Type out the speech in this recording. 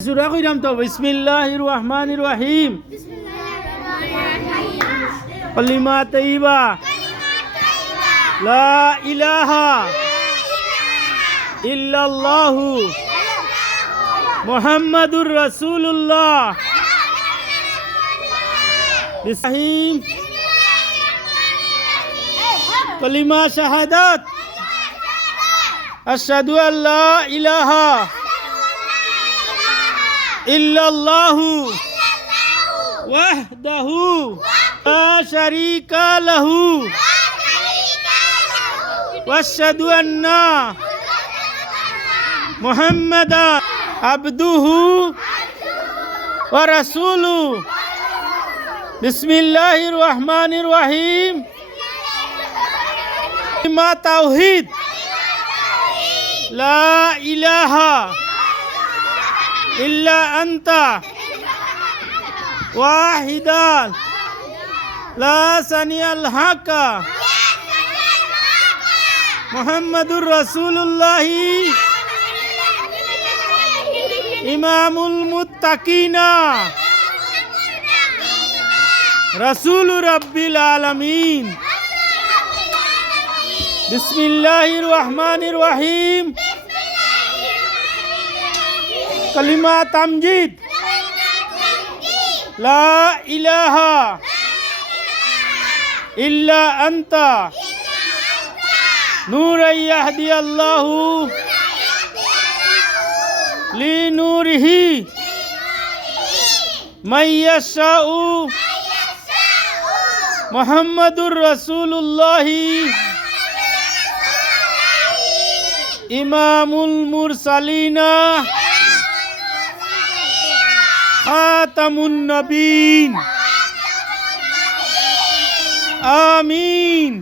সুরা কইরাম তো বিসমিল্লাহির রহমানির রহিম কলিমা তৈবা লা ইলাহা ইল্লাল্লাহু মুহাম্মাদুর রাসূলুল্লাহ বিসমিম কলিমা শাহাদাত আশহাদু আল্লা ইলাহা إلا الله. وحده لا شريك له. وأشهد أن محمدا عبده ورسوله. بسم الله الرحمن الرحيم. ما توحيد. لا إله. إلا أنت. واحدا. لا سني الحق. محمد رسول الله. إمام المتقين. رسول رب العالمين. بسم الله الرحمن الرحيم. كلمة تمجيد. لا إله إلا أنت. نورا يهدي الله. لنوره. من يشاء. محمد رسول الله. إمام المرسلين. খাতামুন নবীন। আমিন।